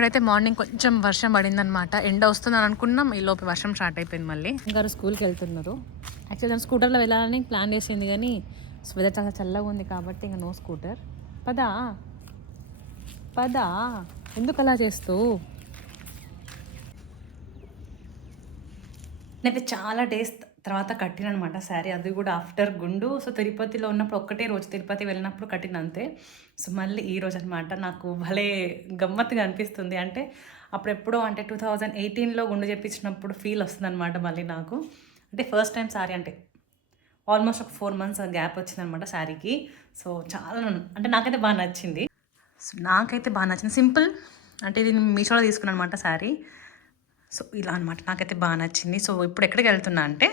ఇక్కడైతే మార్నింగ్ కొంచెం వర్షం పడిందనమాట. ఎండ వస్తుందని అనుకున్నాం, ఈ లోపు వర్షం స్టార్ట్ అయిపోయింది మళ్ళీ. ఇంకా స్కూల్కి వెళ్తున్నారు. యాక్చువల్లీ నేను స్కూటర్లో వెళ్ళాలని ప్లాన్ చేసింది, కానీ వెదర్ చాలా చల్లగా ఉంది కాబట్టి ఇంకా నో స్కూటర్. పదా పదా ఎందుకు అలా చేస్తూ. నేనైతే చాలా డేస్ తర్వాత కట్టినమాట శారీ, అది కూడా ఆఫ్టర్ గుండు. సో తిరుపతిలో ఉన్నప్పుడు ఒక్కటే రోజు తిరుపతి వెళ్ళినప్పుడు కట్టిన అంతే. సో మళ్ళీ ఈ రోజు అనమాట. నాకు భలే గమ్మత్తుగా అనిపిస్తుంది. అంటే అప్పుడెప్పుడో అంటే 2018లో గుండు చేయించినప్పుడు ఫీల్ వస్తుంది అనమాట మళ్ళీ నాకు. అంటే ఫస్ట్ టైం శారీ, అంటే ఆల్మోస్ట్ ఒక 4 months గ్యాప్ వచ్చిందనమాట శారీకి. సో చాలా అంటే నాకైతే బాగా నచ్చింది. సో నాకైతే బాగా నచ్చింది. సింపుల్, అంటే ఇది మీషోలో తీసుకున్నాను అనమాట శారీ. సో ఇలా అనమాట, నాకైతే బాగా నచ్చింది. సో ఇప్పుడు ఎక్కడికి వెళ్తున్నా అంటే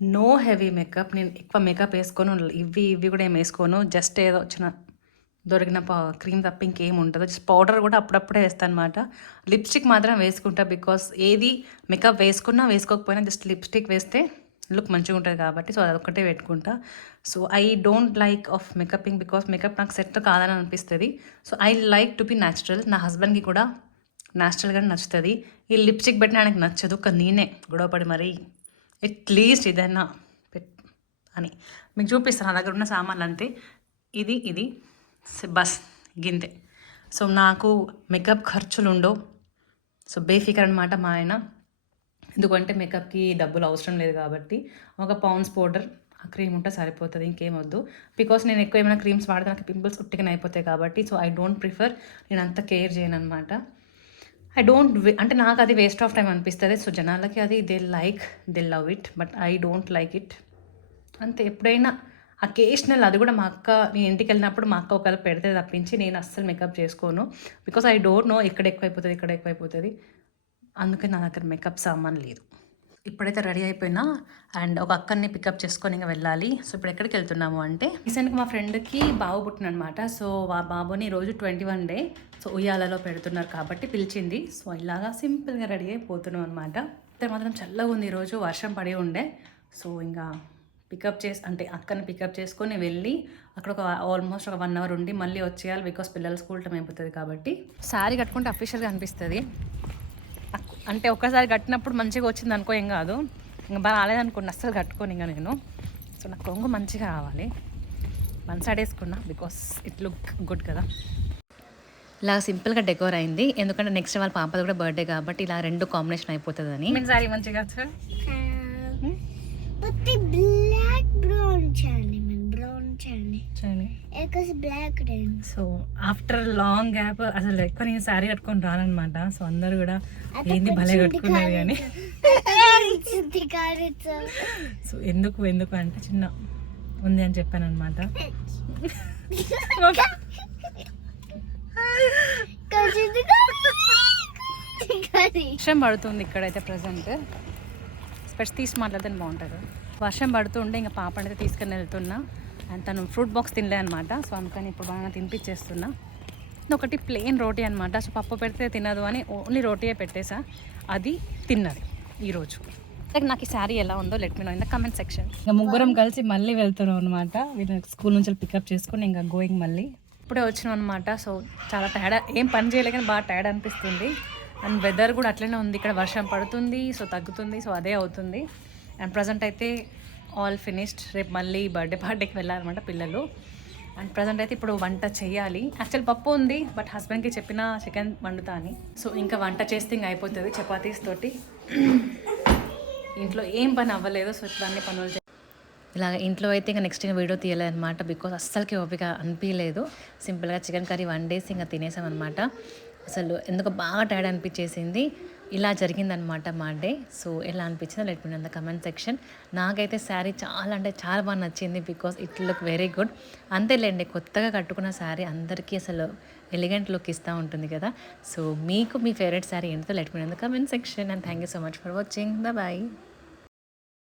నో హెవీ మేకప్. నేను ఎక్కువ మేకప్ వేసుకోను, ఇవి కూడా ఏం వేసుకోను. జస్ట్ ఏదో వచ్చిన దొరికిన క్రీమ్ తప్ప ఇంకేం ఉంటుందో. జస్ట్ పౌడర్ కూడా అప్పుడప్పుడే వేస్తాను అనమాట. లిప్స్టిక్ మాత్రం వేసుకుంటా, బికాస్ ఏది మేకప్ వేసుకున్నా వేసుకోకపోయినా జస్ట్ లిప్స్టిక్ వేస్తే లుక్ మంచిగా ఉంటుంది కాబట్టి. సో అదొక్కటే పెట్టుకుంటా. So I don't like of makeuping, because makeup నాకు సెట్ కాదని అనిపిస్తుంది. So I like to be natural. నా హస్బెండ్కి కూడా న్యాచురల్గానే నచ్చుతుంది. ఈ లిప్స్టిక్ పెట్టిన ఆయనకు నచ్చదు, కానీ నేనే గొడవపడి మరి అట్లీస్ట్ ఇదైనా అని మీకు చూపిస్తాను. నా దగ్గర ఉన్న సామాన్లు అంతే, ఇది బస్ గింతే. సో నాకు మేకప్ ఖర్చులు ఉండవు. సో బేఫికర్ అనమాట మా ఆయన. ఎందుకంటే మేకప్కి డబ్బులు అవసరం లేదు కాబట్టి. ఒక పౌండ్స్ పౌడర్, ఆ క్రీమ్ ఉంటే సరిపోతుంది, ఇంకేం వద్దు. బికాస్ నేను ఎక్కువ ఏమైనా క్రీమ్స్ వాడితే నాకు పింపుల్స్ ఉట్టిగా అయిపోతాయి కాబట్టి. సో ఐ డోంట్ ప్రిఫర్, నేను అంత కేర్ చేయను అనమాట. ఐ డోంట్ అంటే నాకు అది వేస్ట్ ఆఫ్ టైం అనిపిస్తుంది. సో జనాలకి అది they love it, but I don't like it అంతే. ఎప్పుడైనా అకేషనల్, అది కూడా మా అక్క, నేను ఇంటికి వెళ్ళినప్పుడు మా అక్క ఒకవేళ పెడితే తప్పించి నేను అస్సలు మేకప్ చేసుకోను. బికాస్ ఐ డోంట్ నో ఇక్కడ ఎక్కువైపోతుంది. అందుకే నా దగ్గర మేకప్ సామాన్ లేదు. ఇప్పుడైతే రెడీ అయిపోయినా అండ్ ఒక అక్కని పికప్ చేసుకొని ఇంకా వెళ్ళాలి. సో ఇప్పుడు ఎక్కడికి వెళ్తున్నాము అంటే, రీసెంట్గా మా ఫ్రెండ్కి బాబు పుట్టినమాట. సో ఆ బాబుని రోజు 21 డే సో ఉయ్యాలలో పెడుతున్నారు కాబట్టి పిలిచింది. సో ఇలాగా సింపుల్గా రెడీ అయిపోతున్నాం అనమాట. అయితే మాత్రం చల్లగా ఉంది, ఈరోజు వర్షం పడి ఉండే. సో ఇంకా అక్కని పికప్ చేసుకొని వెళ్ళి అక్కడ ఆల్మోస్ట్ ఒక 1 hour ఉండి మళ్ళీ వచ్చేయాలి. బికాస్ పిల్లలు స్కూల్ టైం అయిపోతుంది కాబట్టి. శారీ కట్టుకుంటే అఫీషియల్గా అనిపిస్తుంది. అంటే ఒక్కసారి కట్టినప్పుడు మంచిగా వచ్చింది అనుకో ఏం కాదు, ఇంకా బాగా రాలేదనుకోండి అస్సలు కట్టుకోని ఇంకా నేను. సో నాకు కొంగు మంచిగా రావాలి. 1 side వేసుకున్నా బికాస్ ఇట్ లుక్ గుడ్ కదా. ఇలా సింపుల్గా డెకోర్ అయింది, ఎందుకంటే నెక్స్ట్ వాళ్ళ పాపది కూడా బర్త్డే కాబట్టి ఇలా 2 కాంబినేషన్ అయిపోతుందని. సారీ మంచిగా సో ఆఫ్టర్ లాంగ్ గ్యాప్ అసలు ఎక్కువ నేను శారీ కట్టుకొని రానమాట. సో అందరు కూడా ఏంది భలే కట్టుకునేది కానీ. సో ఎందుకు అంటే చిన్న ఉంది అని చెప్పాను అనమాట. వర్షం పడుతుంది ఇక్కడైతే ప్రజెంట్. స్పెషల్ తీసి మాట్లాడితే బాగుంటుంది. వర్షం పడుతుంటే ఇంకా పాపనైతే తీసుకొని వెళ్తున్నా. అండ్ తను ఫ్రూట్ బాక్స్ తినలే అనమాట. సో అందుకని ఇప్పుడు బాగా తినిపించేస్తున్నా. ఒకటి ప్లెయిన్ రోటీ అనమాట. సో పప్పు పెడితే తినదు అని ఓన్లీ రోటీయే పెట్టేసా, అది తిన్నది ఈరోజు. నాకు ఈ శారీ ఎలా ఉందో let me know in the comment section. ఇంకా ముగ్గురం కలిసి మళ్ళీ వెళ్తున్నాం అనమాట. వీళ్ళని స్కూల్ నుంచి పికప్ చేసుకొని ఇంకా గోయింగ్ మళ్ళీ. ఇప్పుడే వచ్చినాం అనమాట. సో చాలా టైర్డ్, ఏం పని చేయలేక బాగా టైర్డ్ అనిపిస్తుంది. అండ్ వెదర్ కూడా అట్లనే ఉంది. ఇక్కడ వర్షం పడుతుంది, సో తగ్గుతుంది, సో అదే అవుతుంది. అండ్ ప్రజెంట్ అయితే ఆల్ ఫినిష్డ్. రేపు మళ్ళీ బర్త్డేకి వెళ్ళాలన్నమాట పిల్లలు. అండ్ ప్రజెంట్ అయితే ఇప్పుడు వంట చేయాలి. యాక్చువల్ పప్పు ఉంది, బట్ హస్బెండ్కి చెప్పిన చికెన్ వండుతా అని. సో ఇంకా వంట చేస్తే ఇంకా అయిపోతుంది చపాతీస్ తోటి. ఇంట్లో ఏం పని అవ్వలేదు. సో ఇప్పుడు అన్ని పనులు ఇలాగ ఇంట్లో అయితే ఇంకా నెక్స్ట్ ఇంకా వీడియో తీయలేదు అనమాట. బికాస్ అస్సలకి ఓపిక అనిపించలేదు. సింపుల్గా చికెన్ కర్రీ వండేసి ఇంకా తినేసామన్నమాట. అసలు ఎందుకు బాగా టైర్డ్ అనిపించేసింది. ఇలా జరిగిందనమాట మా డే. సో ఎలా అనిపించిందో let me know in the comment section. నాకైతే శారీ చాలా అంటే చాలా బాగా నచ్చింది, because it look very good. అంతేలేండి, కొత్తగా కట్టుకున్న శారీ అందరికీ అసలు ఎలిగెంట్ లుక్ ఇస్తూ ఉంటుంది కదా. సో మీకు మీ ఫేవరెట్ శారీ ఏంటో let me know in the comment section. And thank you so much for watching. Bye.